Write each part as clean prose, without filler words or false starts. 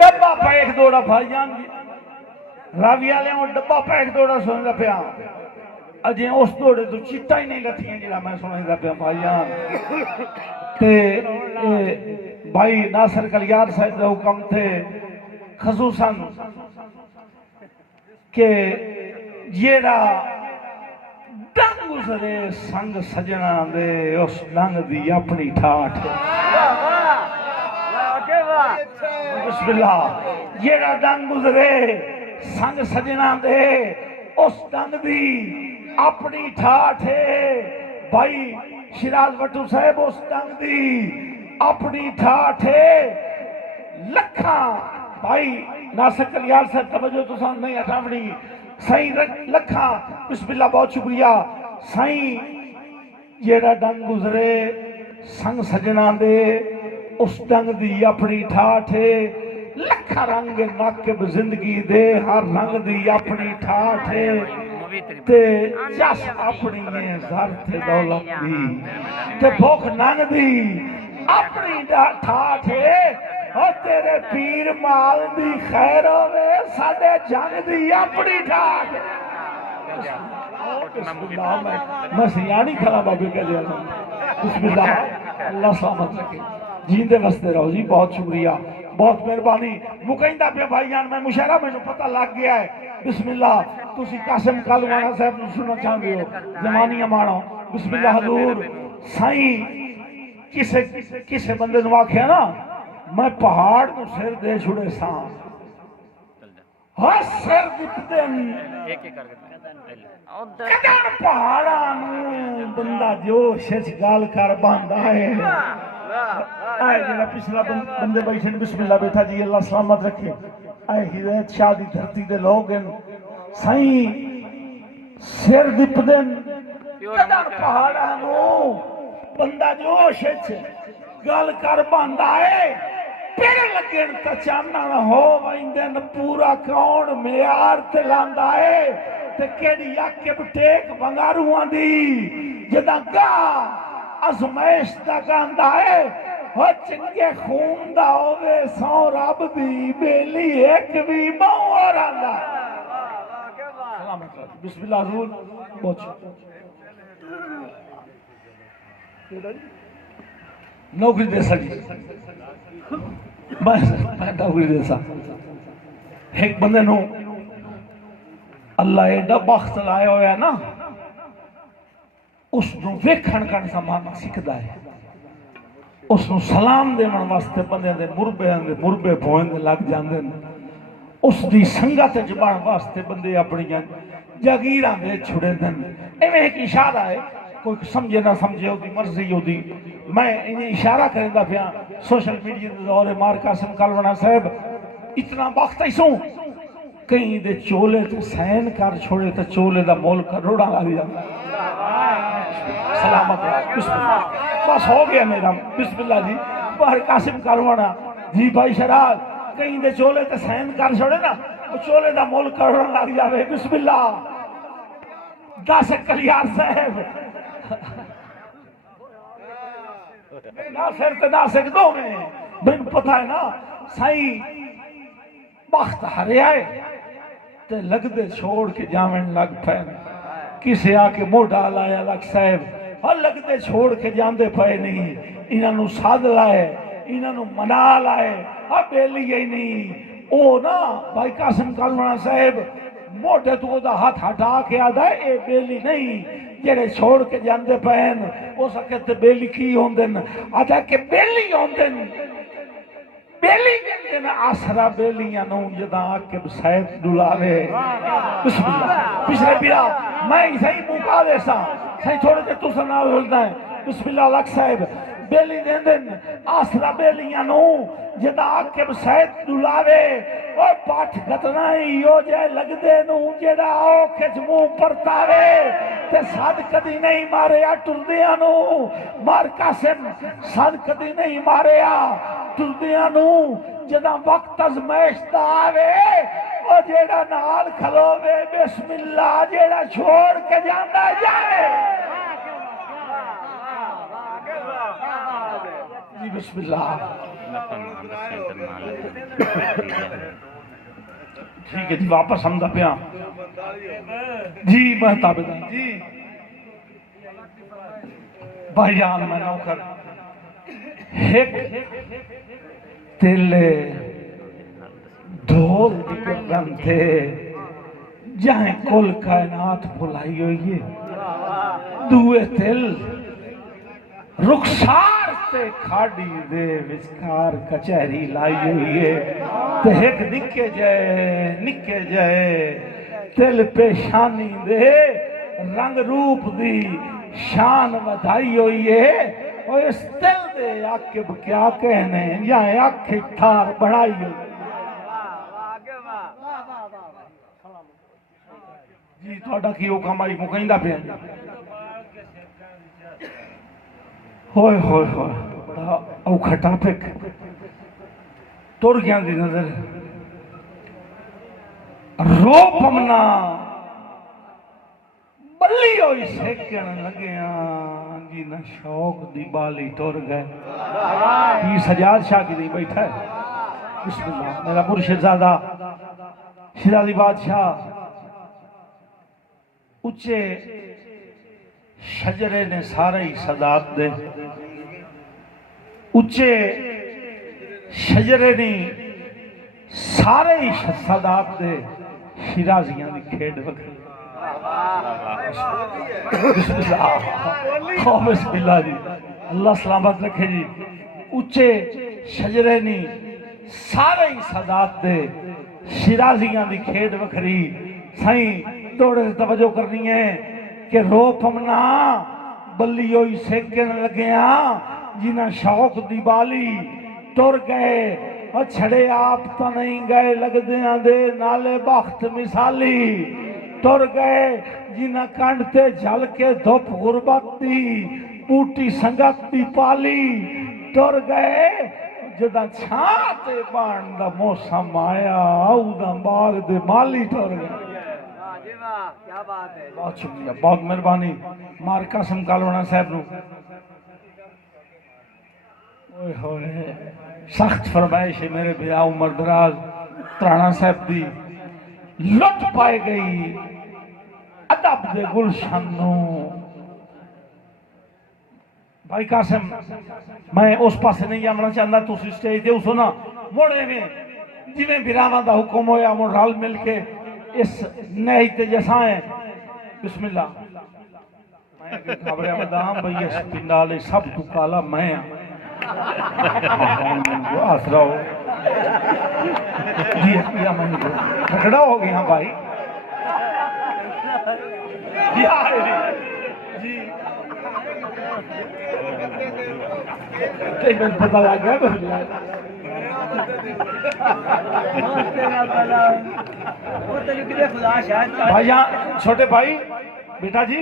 डब्बा पैक दौड़ा भाईजान जी रावी वाले डब्बा पैक दौड़ा सुनता पिया अजे उस दौड़े तो चिट्टा ही नहीं लथिया जरा मैं सुनता पिया भाईजान ते भाई नासिर कलियार साहब का हुक्म थे खसूसन के जेड़ा डंग गुजरे संग सजना दे उस डंग दी अपनी ठाठ बिस्मिल्लाह जेड़ा डंग गुजरे संग सजना दे उस डंग दी अपनी ठाठ है भाई शिराज भट्टू साहब उस डंग दी अपनी ठाठ है लखा भाई नासिर कलियार साहब तवज्जो तो नहीं हटावनी सही लखा बिस्मिल्लाह बहुत शुक्रिया सही जेड़ा डंग गुजरे संग सजना दे उस डंग दी अपनी ठाठ है लखा रंग नाकिब जिंदगी दे हर रंग दी अपनी ठाठ है ते जस अपनी ज़र ते दौलत दी ते भुख नंग दी अपनी ठाठ है और तेरे पीर माल दी खैर होवे साडे जंग दी अपनी ठाठ मैं सियानी खड़ा बाबे का दिया बिस्मिल्लाह अल्लाह सलामत रखे जींदे वसते रहो जी बहुत शुक्रिया बहुत मेहरबानी मुकैंदा पे भाईजान मैं मुशायरा मैनू पता लग गया है बिस्मिल्लाह तुसी कासिम कालवाना साहब नु सुनना चाहते हो जमानिया माणो बिस्मिल्लाह हजूर साईं किसे किसे बंदे नु आख्या ना मैं पहाड़ को सिर दे छुड़े सा हर सिर दिपदे कदम पहाड़ा बंदा जोश गाल कर बांधा है पिछला बंदे बैठे बिस्मिल्लाह बैठा जी अल्लाह सलामत रखे आए हिदायत शाह दी धरती दे लोग साईं सिर दिपदे कदम पहाड़ा बंदा जोश गल कर बांधा है फिर लगन तो चानन हो वंदन पूरा कौन मेयार ते लांदा है ते केड़ी आके टेक बंगारूआं दी जदा गा अजमैश दा गांदा है हो चंगे खून दा होवे सौ रब दी बेली एक भी और आंदा बिस्मिल्लाह हुजूर पहुंच नौकरी दे सकी मैं नौकरी दे सा एक बंदे नु अल्लाह एडा बख्त लाया होया ना उसनु वेखण कण समाना सिखदा है उसनु सलाम देवन वास्ते बंदे दे मुरबे भोंदे लग जांदे उसदी संगत च बण वास्ते बंदे अपनी जागीरां दे छुड़े देन एवें एक इशारा है कोई समझे ना समझे उसकी मर्जी होती मैं इन्हें इशारा करता पिया सोशल मीडिया के दौरे मार कासिम कालवाना साहब इतना वक्त ही सू कहीं दे चोले तो सैन कर छोड़े तो चोले का मुल करोड़ा लग जाता सलामत बस हो गया मेरा बिस्मिल्लाह जी बाहर कासिम कालवाना जी भाई शराज कहीं दे चोले तो सैन कर छोड़े ना चोले का मुल करोड़ा लग जाए बिस्मिल्लाह नासिर कलियार साहब नासिर ते नासिर दो में मैनू पता है ना साई बख्त हरिया है ते लगदे छोड़ के जावन लग पे किसे आके मोढ़ा लाया लग साहब और लगदे छोड़ के जांदे पे नहीं इन्हों साध लाए इन्हों मना लाए अब बेली ही नहीं ओ ना भाई कासिम कालवाना साहब मोटे तो हाथ हटा के आदा ये बेली नहीं जेड़े छोड़ के जाते पैन हो सके तो बेली की होंदे आदा के बेली होंदे बेली कहते ना आसरा बेलियां नू जदा आके सैद डुलावे बिस्मिल्लाह पिछले पिया मैं सही मुका दे सा सही थोड़े जे तुसा नाल बोलदा है बिस्मिल्लाह लख साहब बेली देंदे आसरा बेलियां नू जदा आके सैद डुलावे ओ पाठ कतना ही हो जाए लगदे नू जेड़ा ओ खिच मुंह परतावे ते सद कदी नहीं मारिया टुरदियां नू मार कासिम सद कदी नहीं मारिया टुरदियां नू जदा वक्त अजमैश दा आवे ओ जेड़ा नाल खलोवे बिस्मिल्लाह जेड़ा छोड़ के जांदा जावे जी बिस्मिल्लाह ठीक है जी, वापस समझा पिया जी, मैं ताबेदार जी। भाईजान मैं नौकर एक तेले ढोल दिगन थे जहाँ कुल कायनात भुलाई हुई है, दुए तिल रुखसार से खाड़ी दे विचकार कचहरी लाई हुई है। ते एक निके जाए तिल पेशानी दे रंग रूप दी शान वधाई हुई है। और इस तिल दे आकिब क्या कहने या आखिर थार बढ़ाई हुई जी। थोड़ा की वो कमाई मुकैंदा पे होए होए होए बड़ा औखा टॉपिक तुर गया दी नजर रो पमना बल्ली होई सेकण लगिया जी ना शौक दी बाली तुर गए। ये सजाद शाह की नहीं बैठा है। बिस्मिल्लाह मेरा मुर्शिदजादा शिराजी बादशाह उच्चे शजरे ने सारे ही सदात दे उच्चे शजरे ने सारे ही सदात दे शिराजियां दी खेड वखरी। बिस्मिल्लाह जी, अल्लाह सलामत रखे जी। उच्चे शजरे ने सारे ही सदात दे शिराजियां दी खेड वखरी। साईं थोड़े से तवज्जो करनी है कि रो पमना बल्ली होई सेकन लगिया जिन्ना शौक दी बाली तुर गए। और छड़े आप तो नहीं गए लगदियां दे नाले बख्त मिसाली तुर गए जिन्ना कंड ते जल के धुप गुरबत दी बूटी संगत दी पाली तुर गए। जदा छां ते बाण दा मौसम आया उदा बाग दे माली तुर गए। क्या बात है, बहुत शुक्रिया, बहुत मेहरबानी मार कसम कालोना साहब नु ओए होए सख्त फरमाइश है मेरे भैया उमर दराज त्राणा साहब दी लुट पाई गई अदब दे गुलशन नु। भाई कासिम मैं उस पासे नहीं जाना चाहता, तुम स्टेज ते उसो ना मोड़े में जिवें बिरावां दा हुक्म होया मुड़ रल मिल के इस नई ते जैसा है। बिस्मिल्लाह मैं खबरे बदाम भैया पिंडाले सब तू काला मैं आसरा हो जी मैं झगड़ा हो गया भाई जी पता लग गया भाईया छोटे भाई बेटा जी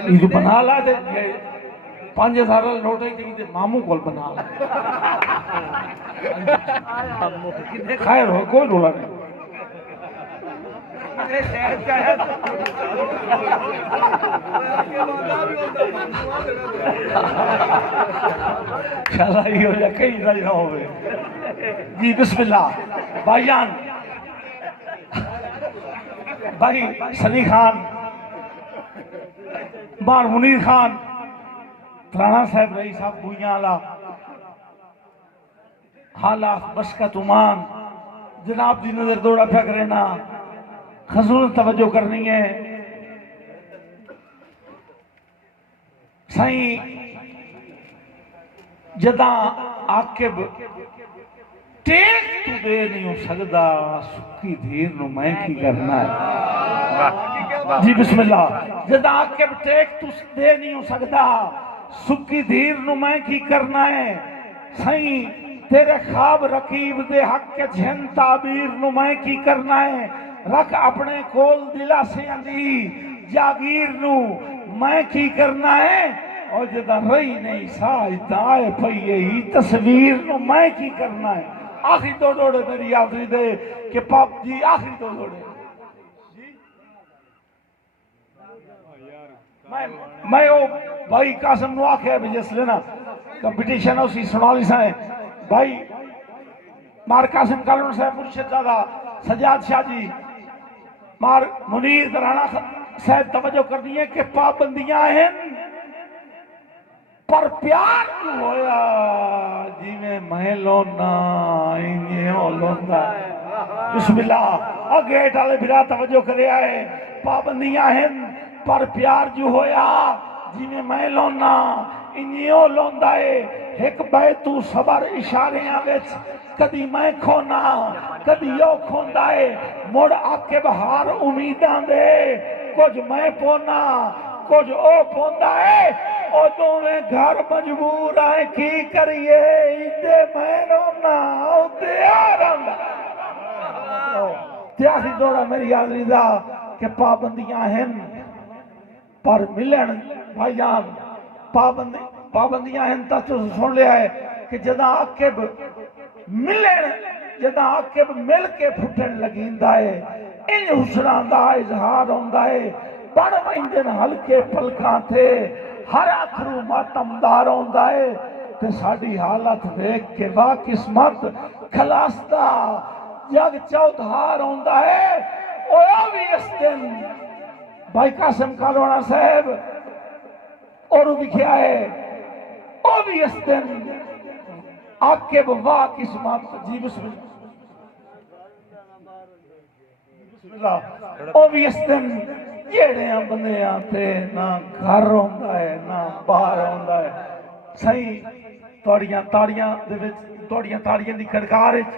ये बना ला 5000 नोट है मामू को बना ला खैर हो कोई रोला नहीं। जी बिस्मिल्लाह भाईजान भाई सनी खान बार मुनीर खान त्राणा साहब रही साहब भूया हालात बशकत उमान जनाब जी नजर दौड़ा फेंक रहना खजूर तवज्जो करनी है। साईं जदा आकिब टेक तू दे नहीं हो सकता सुखी धीर नु मैं की करना है। जी बिस्मिल्लाह जदा आकिब टेक तू दे नहीं हो सकता सुखी धीर नु मैं की करना है। साईं तेरे ख्वाब रकीब दे हक के झन ताबीर नु मैं की करना है। रख अपने कोल दिलासियां दी जागीर नु मैं की करना है। और जदा रही नहीं साज आए पई ही तस्वीर नु मैं की करना है। आखिरी दो डोड़े मेरी आखिरी दे कि पाप जी आखिरी दो डोड़े मैं वो भाई कासम नु आखे भी जिसले ना कंपटीशन उसी सुनाली सा भाई मार कासिम कालून साहब मुर्शिद दादा सजाद शाह जी मार मुनीर राणा साहब तवज्जो कर दी है कि पाबंदियां हैं पर प्यार क्यों होया जिमें मैं लोना इन्हें लोंदा बिस्मिल्लाह और गेट वाले बिरा तवज्जो करे आए पाबंदियां हैं पर प्यार जो होया जिमें मैं लोना इन्हें लोंदा है एक बैतू सबर इशारियां विच कदी मैं खोना कदी यो खोंदा है मुड़ आके बहार उम्मीदां दे कुछ मैं पोना कुछ ओ पोंदा है ओ दोवें घर मजबूर आए की करिए इदे मैं रोना उदे आरंदा त्यासी दौड़ा मेरी हाजरी दा के पाबंदियां हैं पर मिलन भाईजान पाबंदियां हैं तो सुन लिया है कि जदा आके मिलन जदा आके मिल के फुटन लगींदा है इन हुस्ना दा इजहार होंदा है बड़ वंजन हल्के पलकां थे हर अखरू मातमदार होंदा है ते साडी हालत देख के वाह किस्मत खलासदा जग चौधार होंदा है ओ भी इस दिन भाई कासिम कालवाना साहब और लिखा है ओ भी इस दिन आके वाह किस्मत जी बिस्मिल्लाह ओ भी इस दिन जेड़े बंदे थे ना घर होंदा है ना बाहर होंदा है सही तोड़ियां ताड़ियां दे विच तोड़ियां ताड़ियां दी खड़कार विच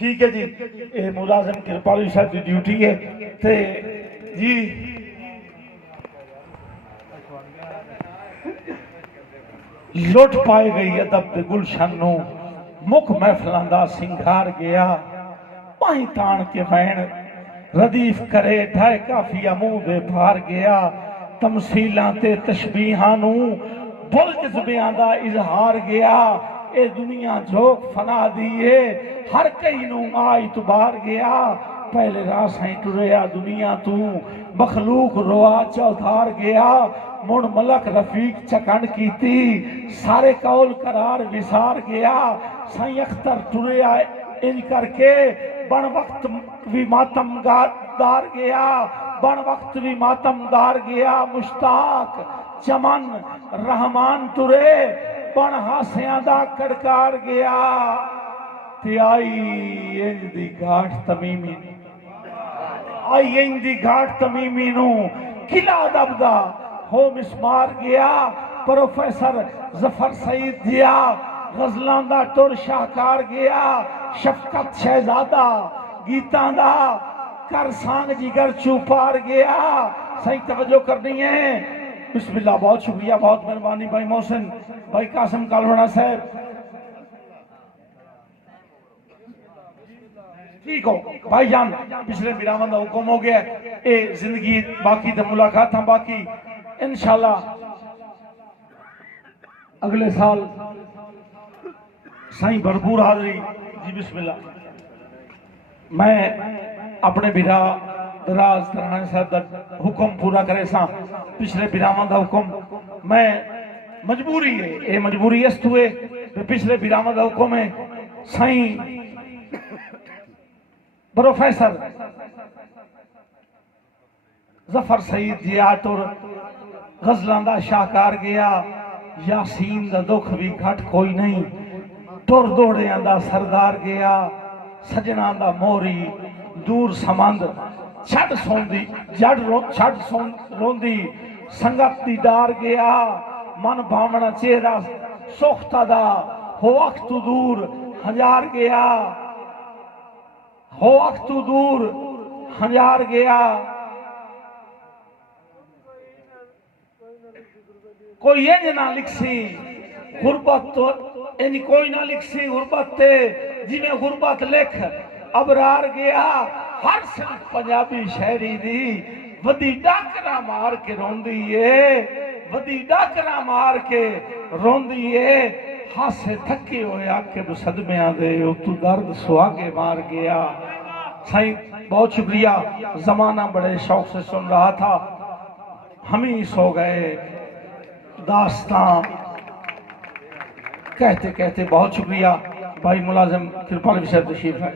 ठीक है जी ये मुलाजिम कृपालू साहब की ड्यूटी है ते जी लुट पाई गई अदब दे गुलशन नू मुख महफिलां दा सिंगार गया पाई तान के वैन रदीफ करे ढाए काफिया मुंह दे भार गया तमसीलां ते तशबीहां नू बुल जज्बियां दा इजहार गया ए दुनिया झोंक फना दिए हर कई नू आई तुबार गया पहले राह सही टुरया दुनिया तू मखलूक रोआ चौधार गया मुड़ मलक रफीक चकंड कीती सारे कौल करार विसार गया सही अख्तर टुरया इंज करके बन वक्त भी मातमदार गया बन वक्त भी मातमदार गया मुश्ताक चमन रहमान तुरे बन हासियां दा कड़कार गया ते आई इंज दी घाट तमीमी आई इंज दी घाट तमीमी नू किला दबदा हो मिसमार गया प्रोफेसर जफर सईद जिया गजलां दा टुर शाहकार गया शफकत शहजादा गीतां दा कर सांग जिगर चुपार गया सही तवज्जो करनी है बिस्मिल्लाह बहुत शुक्रिया बहुत मेहरबानी भाई मोहसिन भाई कासिम कालवाना साहब ठीक हो भाईजान पिछले बिरामन का हुक्म हो गया ये जिंदगी बाकी तो मुलाकात बाकी इंशाल्लाह अगले साल साईं भरपूर हाजरी जी बिस्मिल्लाह मैं अपने बिरा दराज तराने साहब का हुक्म पूरा करे सा पिछले बिरावान का हुक्म मैं मजबूरी है ये मजबूरी इस हुए पिछले बिरावान का हुक्म है साईं प्रोफेसर जफर सईद जी आटुर गजलां दा शाहकार गया यासीन दा दुख भी घट कोई नहीं टुर दौड़ियां दा सरदार गया सजना दा मोरी दूर समंद छड़ सौंदी छड़ रोंदी संगत दी डार गया मन भावना चेहरा सोखता दा हो वक्त दूर हजार गया हो वक्त दूर हजार गया कोई ये ना लिखसी गुरबत तो यानी कोई ना लिखसी गुरबत ते जिन्हें गुरबत लिख अबरार गया हर सिर्फ पंजाबी शायरी दी वदी डाकरा मार के रोंदी है वदी डाकरा मार के रोंदी है हासे थके हुए आके सदमे दे तू दर्द सुहागे मार गया साईं बहुत शुक्रिया। जमाना बड़े शौक से सुन रहा था, हम ही सो गए दास्तां कहते कहते। बहुत शुक्रिया भाई मुलाजिम कृपाल साहब तशरीफ है।